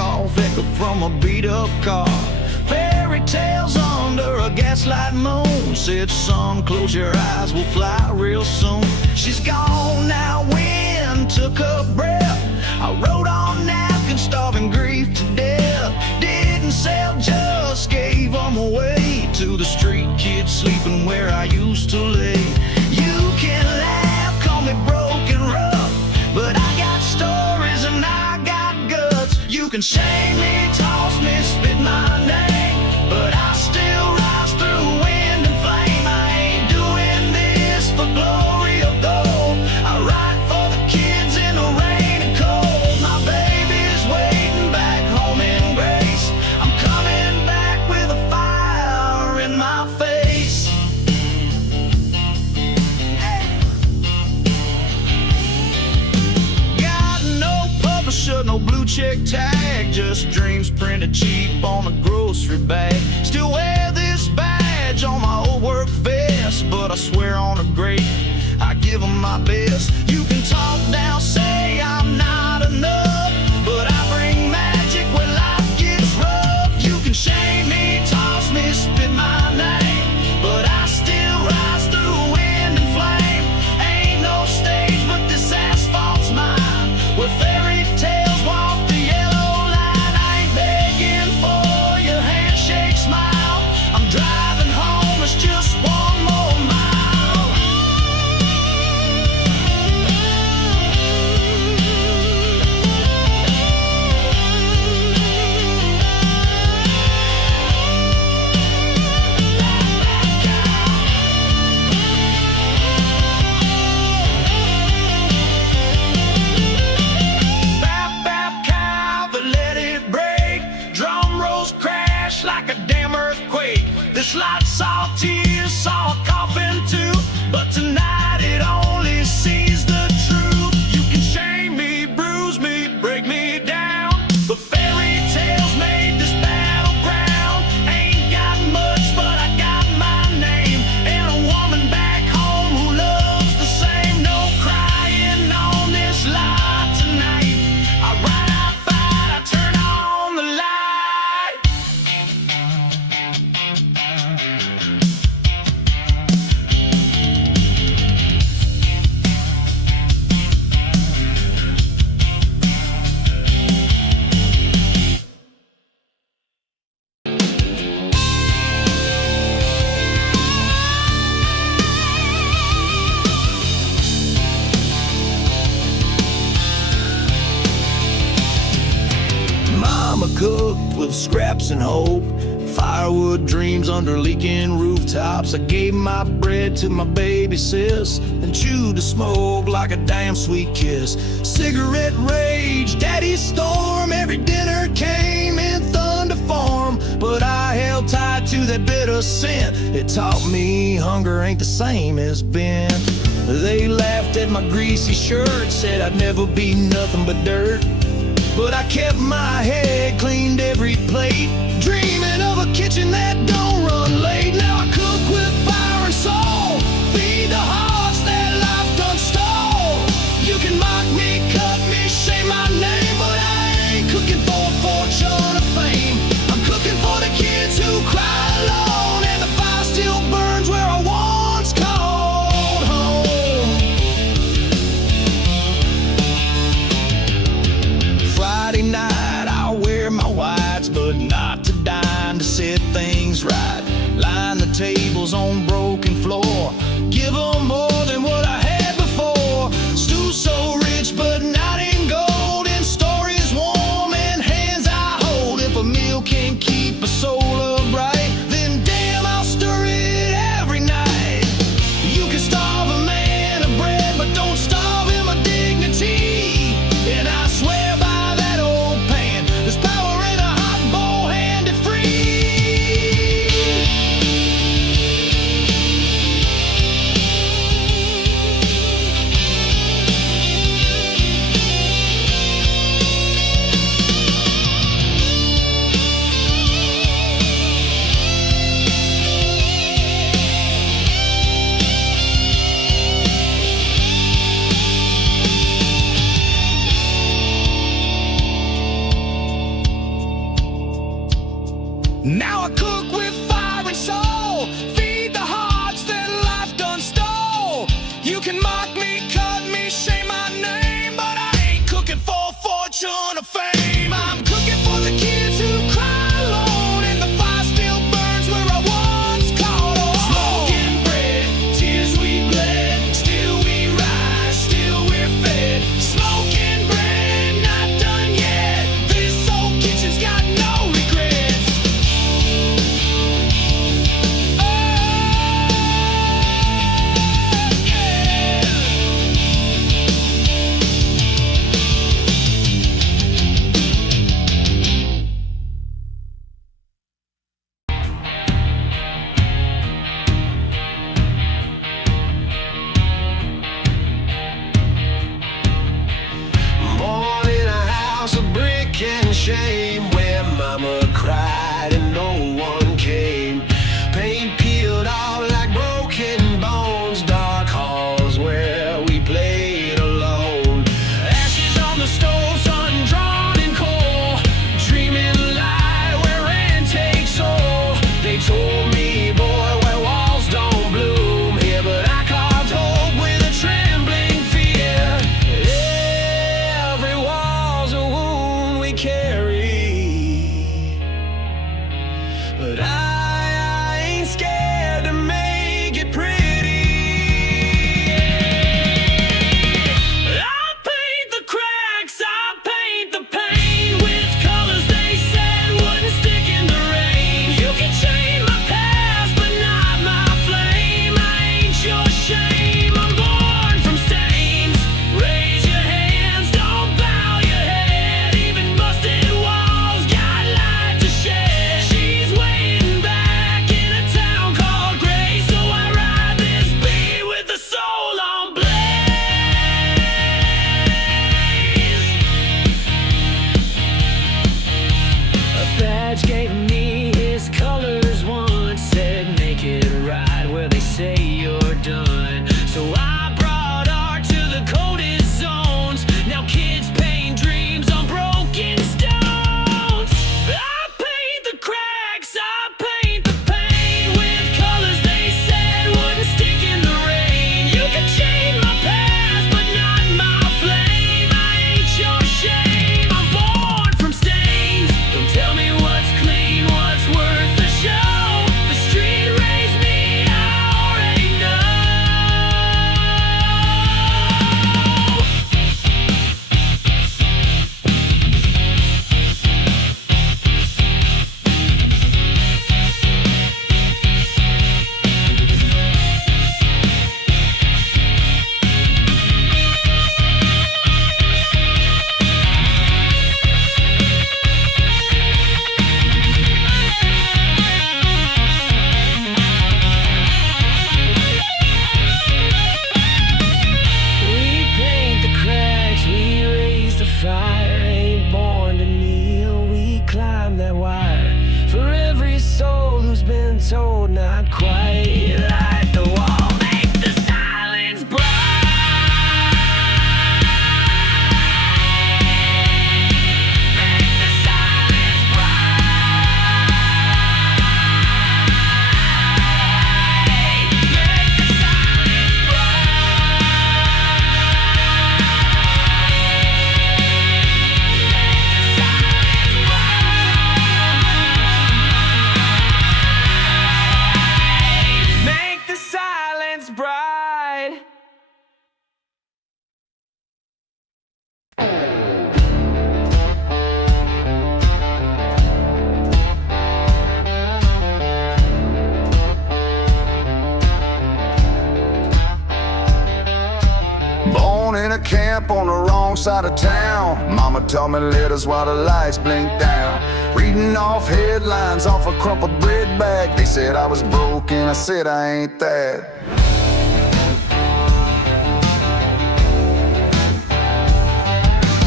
cough echo from a beat-up car. Fairy tales under a gaslight moon. Said, son, close your eyes, we'll fly real soon. She's gone now, wind took her breath. I wrote on napkins, starving grief to death. Didn't sell, just gave them away to the street kids sleeping where I used to lay. You can laugh, call me broken rough, but I got stories and I got guts. You can shame me, toss me, spit my name, but I still rise through wind and flame. I ain't doing this for glory or gold. I write for the kids in the rain and cold. My baby's waiting back home in grace. I'm coming back with a fire in my face. Got no publisher, no blue check tag, just dreams printed cheap on a grocery bag. Still wear this badge on my old work vest, but I swear on a grate, I give them my best. You can talk down, say I'm not enough, but I bring magic when life gets rough. You can shame me, toss me, spit my name, but I still rise through wind and flame. Ain't no stage, but this asphalt's mine, where fairy tales walk the yellow line. I ain't begging for your handshake smile. I'm driving home, it's just one more mile. Bap, bap, cow, but let it break. Drum rolls crash like a damn earthquake. This light saw tears, saw a coffin too, but tonight it only sees the truth. You can shame me, bruise me, break me down, but fairy tales made this battleground. Ain't got much, but I got my name, and a woman back home who loves the same. No crying on this lie tonight. I ride, I fight, I turn on the light. Mama cooked with scraps and hope, firewood dreams under leaking rooftops. I gave my bread to my baby sis and chewed the smoke like a damn sweet kiss. Cigarette rage, daddy's storm, every dinner came in thunder form, but I held tight to that bitter scent. It taught me hunger ain't the same as been. They laughed at my greasy shirt, said I'd never be nothing but dirt, but I kept my head, cleaned every plate, dreaming of a kitchen that don't run late. Now I cook with fire and soul, feed the hearts that life done stole. You can mock me, cut me, shame my name, but I ain't cooking for a fortune or fame. I'm cooking for the kids who cry alone, and the fire still burns where I once called home. Friday night I'll wear my whites, but not to dine, to set things right. Line the tables on broken floor, give them more than what I had before. Stew so rich but not in gold, and stories warm and hands I hold. If a meal can keep a soul upright, then damn I'll stir it every night. You can starve a man of bread, but don't starve him of dignity. And I swear by that old pan, there's power in a hot bowl handed free. where they say you're done. So I brought art to the coldest zones. Now kids paint dreams on broken stones. I paint the cracks, I paint the pain with colors they said wouldn't stick in the rain. You can change my past, but not my flame. I ain't your shame, I'm born from stains. Don't tell me what's clean, what's worth the show. The street raised me, I already know. We paint the cracks, we raise the fire. Ain't born to kneel, we climb that wire. For every soul who's been told not quite, light the wall, make the silence bright. Make the silence bright. Make the silence bright. Make the silence bright. Born in a camp on the wrong side of town. Mama taught me letters while the lights blinked down. Reading off headlines off a crumpled bread bag. They said I was broke and I said I ain't that.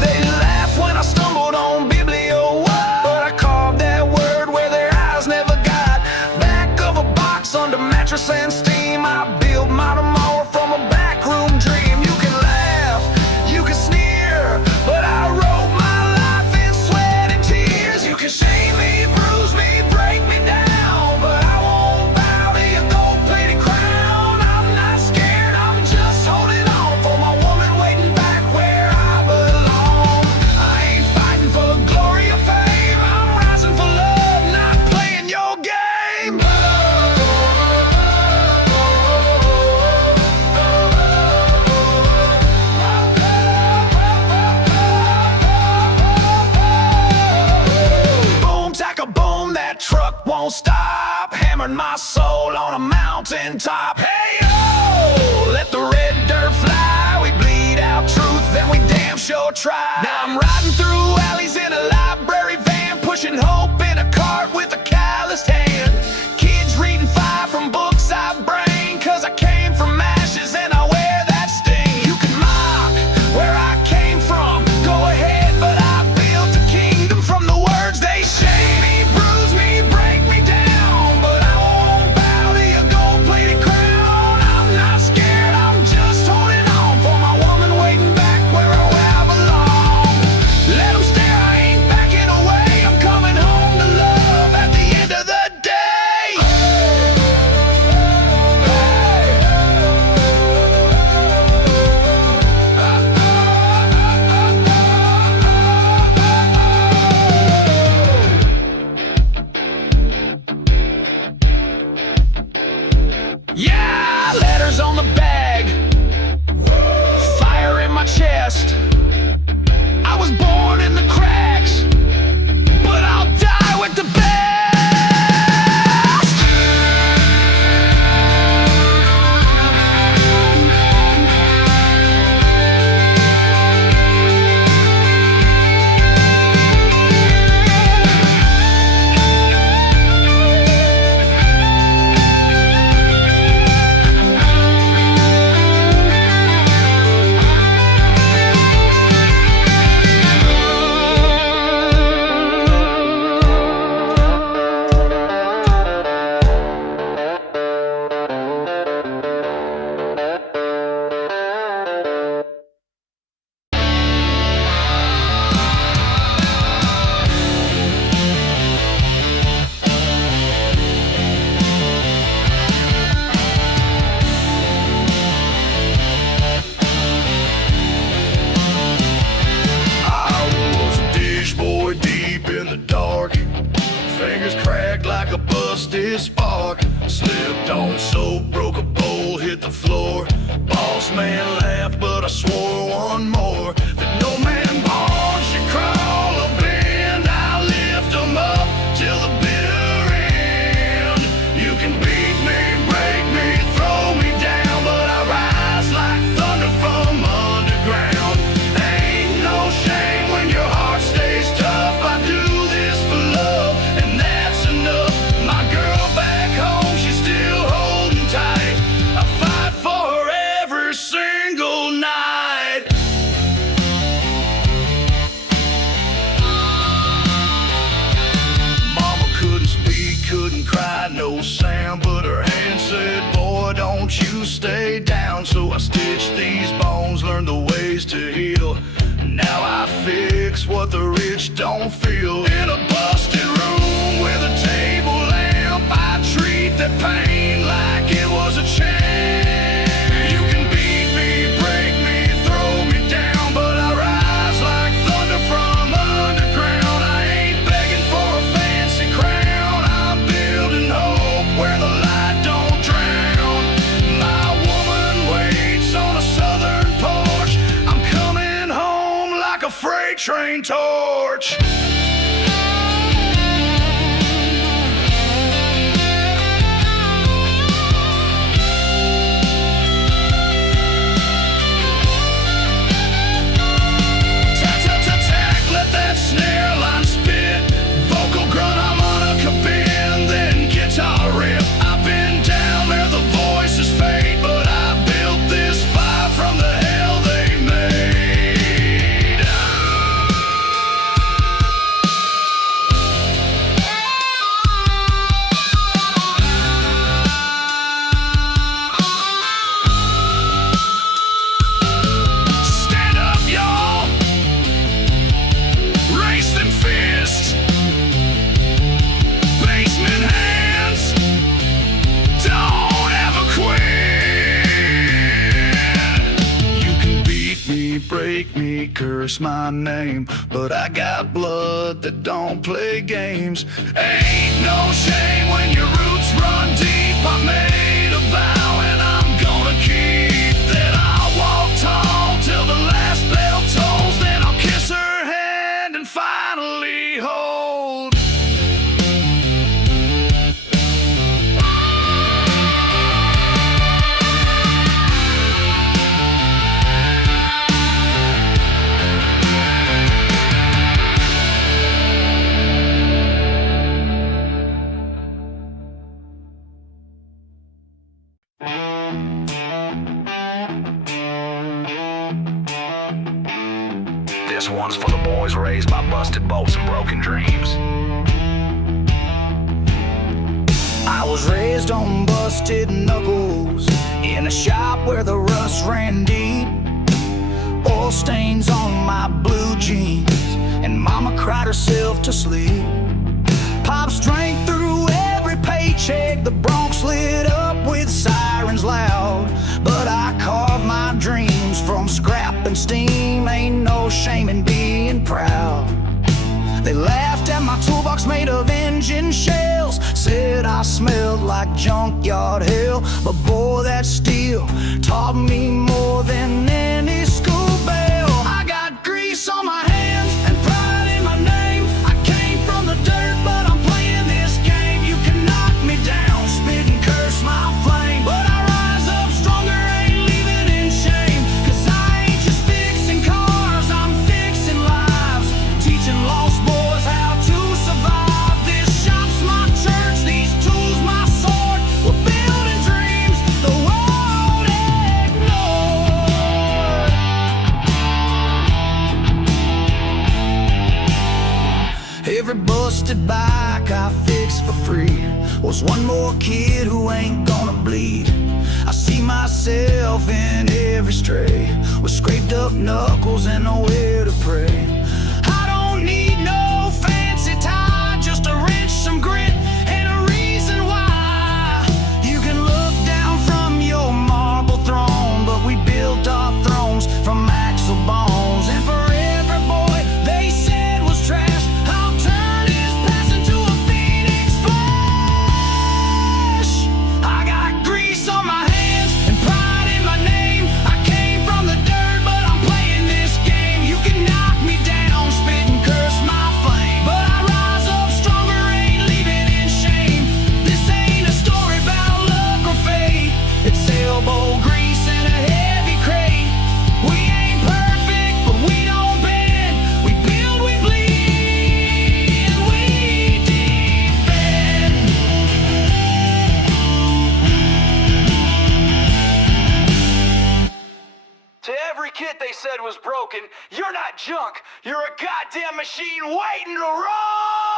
They laughed when I stumbled on Biblio, but I carved that word where their eyes never got. Back of a box under mattress and steam, I built my tomorrow from a backroom dream. You can laugh, you can sneer, but I wrote my life in sweat and tears. You can shame me, bruise me, break me down, but I won't bow to your gold-plated crown. I'm not scared, I'm just holding on for my woman waiting back where I belong. I ain't fighting for glory or fame, I'm rising for love, not playing your game. Boom, taka boom, that truck won't stop. Hammered my soul on a mountaintop. Hey yo, let the red dirt fly. We bleed out truth, then we damn sure try. Now I'm riding through alleys in a library van, pushing hope in a cart with a calloused hand. Kids reading fire from books I bring, 'cause I came from ashes and I wear that sting. You can mock where I came from, go ahead, but I built a kingdom from the words they shame me, bruise me, break me down, but I won't bow to your gold-plated crown. I'm not scared, I'm just holding on for my woman waiting back where I belong. Let 'em stare, I ain't backing away, I'm coming home to love at the end of the day. Yeah, letters on the bag, fire in my chest. I was born in the cracks, but I'll die with the best. this spark. Slipped on soap, broke a bowl, hit the floor. Boss man laughed, but I swore one more that no man born should crawl a bend. I lift 'em up till the bitter end. You can beat me, break me, throw me down, but I rise like thunder from underground. Ain't no shame when your heart stays tough. I do this for love, and that's enough. My girl back home, she's still holding tight. I fight for her every single night. Mama couldn't speak, couldn't cry, no sound, but her hand said, boy, don't you stay down. So I stitched these bones, learned the ways to heal. Now I fix what the rich don't feel. In a busted room with a table lamp, I treat the pain like it was a champ. You can beat me, break me, throw me down, but I rise like thunder from underground. I ain't begging for a fancy crown, I'm building hope where the light don't drown. My woman waits on a southern porch. I'm coming home like a freight train torch. Let that snare line spit. Vocal grunt, harmonica bend, then guitar rip. I've been down there, the voices fade, but I built this fire from the hell they made. Stand up, y'all. Raise them fists. Basement hands. Don't ever quit. You can beat me, break me, curse my name, but I got blood that don't play games. Ain't no shame when your roots run deep. I made a vow and I'm gonna keep that. I'll walk tall till the last bell tolls, then I'll kiss her hand and finally hold. This one's for the boys raised by busted bolts and broken dreams. I was raised on busted knuckles in a shop where the rust ran deep. Oil stains on my blue jeans, and mama cried herself to sleep. Pops drank through every paycheck, the Bronx lit up with sirens loud. But I carved my dreams from scrap and steam, ain't no shame in being proud. They laughed at my toolbox made of engine shells, said I smelled like junkyard hell. But boy, that steel taught me more than any school bell. I got grease on my hands and pride in my name. I came from the dirt, but I'm playing this game. You can knock me down, spit and curse my flame, but I rise up stronger, ain't leaving in shame. 'Cause I ain't just fixing cars, I'm fixing lives, teaching lost boys how to survive. This shop's my church, these tools my sword. We're building dreams the world ignored. Every busted bike I fixed for free was one more kid who ain't gonna bleed. I see myself in every stray with scraped up knuckles and nowhere to pray. I don't need no fancy tie, just a wrench, some grit, and a reason why. You can look down from your marble throne, but we built our thrones from axle bones. And for every boy they said was trash, I'll turn his past into a phoenix flash. kit they said was broken. You're not junk. You're a goddamn machine waiting to roll!